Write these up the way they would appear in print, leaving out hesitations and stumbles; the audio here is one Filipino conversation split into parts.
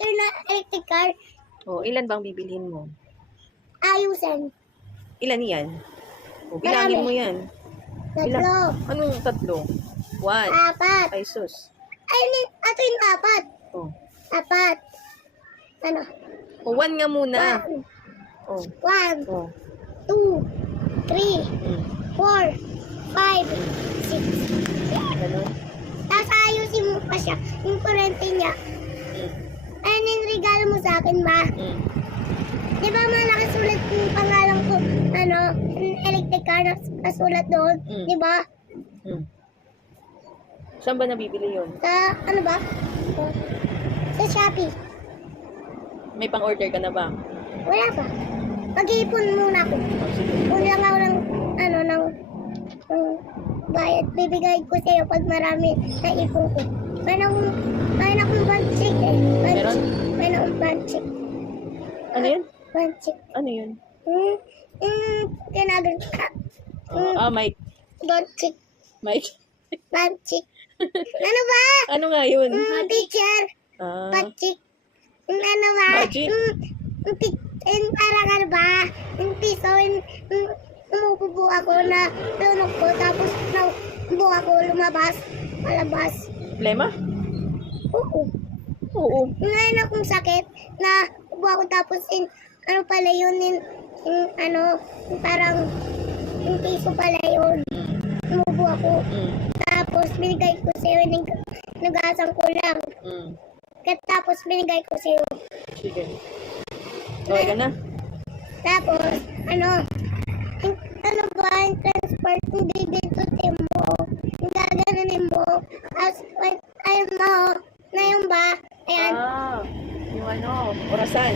computer na electric car. O, ilan bang bibilhin mo? Ayusin. Ilan yan? O, bilangin Marami. mo yan. Tatlo. Anong tatlo? 1. Apat. Ay, sus. Ato yung apat. O. Apat. Ano? O, 1 nga muna. O. 1, O. 2, 3, Mm. 4, 5, 6. Ano? Tapos ayusin mo pa siya. Yung kurente niya. Mm. Ayun yung regalo mo sa akin ba? Mm. Di ba malaki sulat yung pangalan ko, ano, electric car na nasulat doon? Mm. Di ba? Mm. Saan ba nabibili yun? Sa, ano ba? Sa Shopee. May pang-order ka na ba? Wala pa. Mag-iipon muna ako. O, sige. Kung lang ako ng, ano, ng bayad. Bibigay ko sa'yo pag marami na ipon ko. Mayroon akong banchik eh. Meron? Mayroon akong banchik. Ano yun? Banchik. Ano yun? Kinagal ka. Mike. Banchik. Mike. Banchik. Ano ba? Ano nga yun? Teacher. Ah, Banchik. Ano ba? Magic? Parang ano ba? Yung piso, umububo ako na lunok ko, tapos naubo ako lumabas, palabas. Lema? Oo. Oo. Ngayon akong sakit na ubo ako tapos ano pala yun, ano, parang yung piso pala yun. Umubo ako. Mm. Tapos binigay ko sa'yo, nagasan ko lang. Mm. Tapos binigay ko sa'yo. Sige. Okay ka na? Tapos, ano ba, yung transport, hindi bintutin mo, yung gaganunin mo, tapos, ayun mo, na yung ba, ayan, Yung ano, orasan.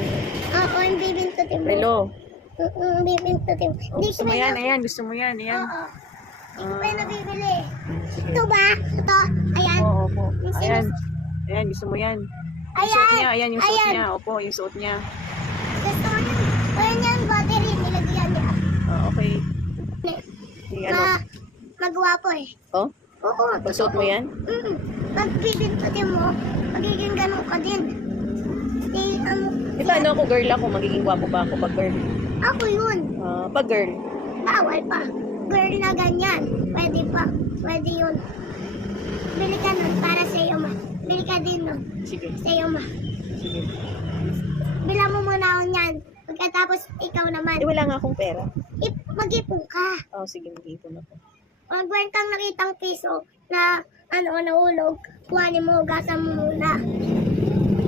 oo, yung bibintutin mo. Relo. Bibintutin mo. Oh, gusto mo yan, ayan. Gusto mo yan, ayan. Oo, hindi ko pa yung nabibili. Sige. Ito ba? Ito, ayan. Oo, opo. Yung Ayan. Ayan, gusto mo yan. Yung suot niya, ayan yung suot niya. Opo, yung suot niya. Gusto ko yun. Ayan yung battery, nilagyan niya. Okay. Sige, ano? Magwapo eh. Oh? Oo. Pagsuot mo yan? Pag bibintutin mo, magiging ganun ka din. Ito, ano ako, girl ako. Magiging gwapo ba ako pag girl? Ako yun. Pag girl. Bawal pa. Girl na ganyan. Pwede pa. Pwede yun. Bili ka nun para sa'yo ma. Bili ka din nun. Sige. Sa'yo ma. Sige. Bila mo muna ako niyan. Pagkatapos ikaw naman. Wala nga akong pera. Mag-ipon ka. Sige, mag-ipon ako. Pag meron kang nakitang piso na nahulog, kuhanin mo, gasan mo muna.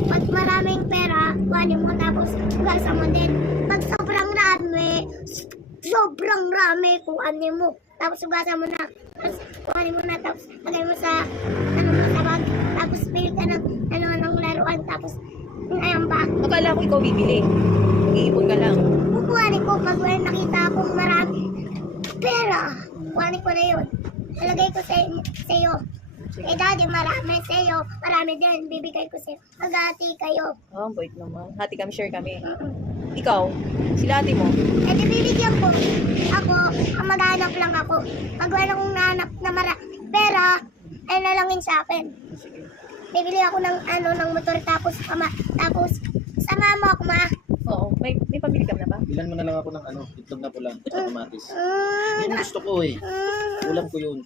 Pag maraming pera, kuhanin mo tapos gasan mo din. Pag sobrang rami, kuhanin mo. Tapos gasan mo na. Tapos kuhanin mo na, tapos lagay mo sa, sa bag. Tapos bili ka ng laruan. Tapos, ayan ba? Akala ko ikaw bibili. Mag-iipon ka lang. Kukuhanin ko pag may nakita akong marami pera. Kuhanin ko na yun. Nalagay ko sa'yo. Eh, daddy, marami sa'yo. Marami din. Bibigay ko sa'yo. Mag-ati kayo. Bait naman. Hati kami, share kami. Ikaw, sila ate mo. Eh, di bibigyan ko. Ako, maghanap lang ako. Pag wala kong nahanap na pera, ay nalangin sa akin. Sige. Bibili ako ng motor tapos sama mo ako, ma. Oo, may pamili ka na ba? Bilan mo na lang ako ng itlog na pula at kamatis. Yun yung gusto ko eh. Ulam ko yun.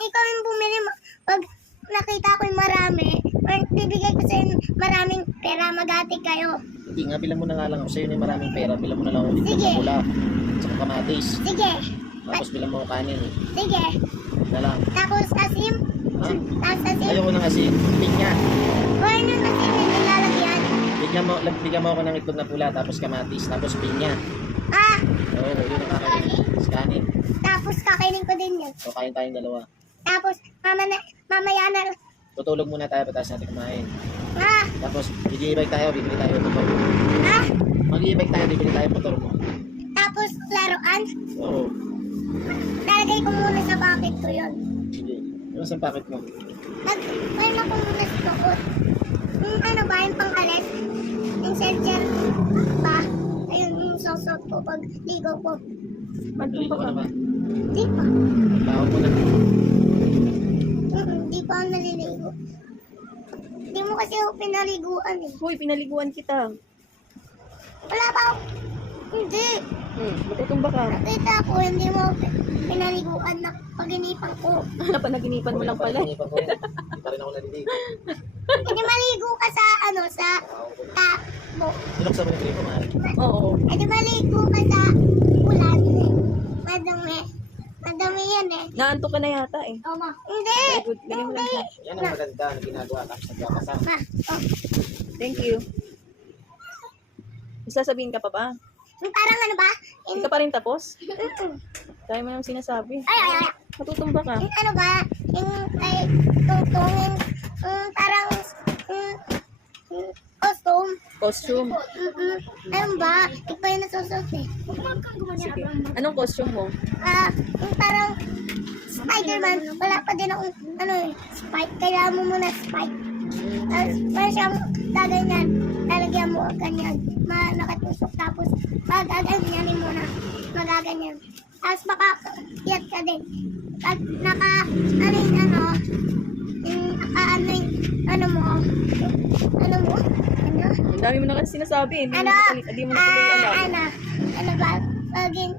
Ikaw yung bumili mo. Pag nakita ko yung marami, or bibigay ko sa'yo maraming pera, mag-ati kayo. Hindi nga, bilan mo na nga lang ako sa'yo na maraming pera. Bilan mo na lang ako itlog Sige. na pula at kamatis. Sige, Tapos bilan mo ako kanin. sige. Na lang. Tapos asim. Ha? Tapos asim. Ayoko ng asin. Pinya. Or yung asim yung nilalagyan. Bigyan mo ako ng itlog na pula tapos kamatis. Tapos pinya. Oo, yun ang kakainin. Kanin. Tapos kakainin ko din yun. So, kain tayong dalawa. Tapos mamaya na. Tutulog muna tayo patas natin kumain. Ah, Tapos, bibili tayo ng motor mo. ah. Mag-i-bike tayo, bibili tayo ng motor mo. Tapos laruan. Oo. Lalagay ko muna sa bucket ko yun. Sige. Ano sa packet mo? Mayroon ako muna sa tukot. Ano ba yung pang-alis? Yung charger ba? Ayun yung susot ko pag ligo ko. Nalito ka na ba? Di pa. Baho mo na. Di pa ako naliligo. Hindi mo kasi ako pinaliguan eh. Hoy, pinaliguan kita. Wala pa ako. Hindi. Matutumba ka. Nakita ko, hindi mo ako pinaliguan na paginipan ko. Napanaginipan mo lang pala. Hindi pa rin ako nalilig. Hindi maligo ka sa ano, sa tap mo. Sinuksan mo yung gripo, mahal. Oo. Hindi maligo ka sa ulan. Madami. Madami yan eh. Naantok ka na yata eh. Tama. Hindi. Very good. Bigyan mo lang Hindi. siya. Yan ang maganda na ginagawa tapos nagkakasama. Ma, oh. Thank you. May sasabihin ka pa ba? Yung parang ano ba? Hindi ka pa rin tapos? Mm-mm. Dahil mo nang sinasabi. Ay. Matutumba ka. Yung ano ba? Yung kay tungtong, yung parang costume. Costume. Ano ba? Ikaw yung nasusuot eh. Sige. Anong costume mo? Yung parang Spider-Man. Wala pa din akong ano eh, spike. Kailangan mo muna spike. Parang siyang gaganyan. Lalagyan mo ganyan. Nakatusok. Tapos magaganyanin mo na. Magaganyan. Tapos baka iyat ka din. Pag naka, ano yung ano, yung ano mo, ano mo? Ano? Ang dami mo na kasi sinasabi. Hindi Ano? Hindi mo na tuloy alam. Ano ba? Pagin,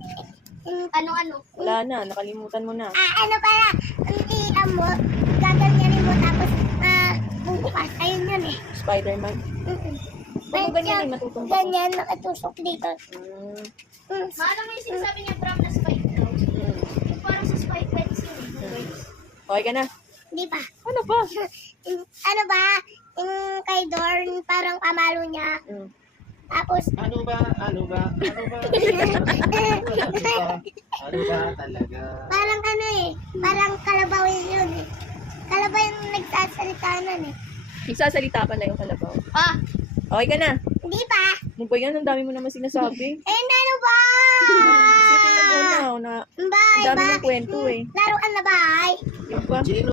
ano? Wala na. Nakalimutan mo na. Ano pala? Ang mo, gaganyanin mo tapos, bubukas. Ayun yun eh. Spider-Man. Huwag mo ganyan eh. Matutumba ka. Ganyan, nakatusok dito. Maano mo yung sinasabi niya from na spike daw? Yung parang sa spike pencil. Okay ka na? Di ba? Ano ba? Ano ba? Yung kay Dorn, parang kamalo niya. Tapos, Ano ba? Ano ba talaga? parang ano eh, parang kalabaw yun eh. Kalabaw yung nagsasalita nun eh. Nagsasalita pala yung kalabaw. Okay ka na? Di ba? Ano ba yan? Ang dami mo naman sinasabi. Ano ba? Isipin mo muna. Bye, Ang dami bye. ng kwento eh. Laruan na bye. Yung pa.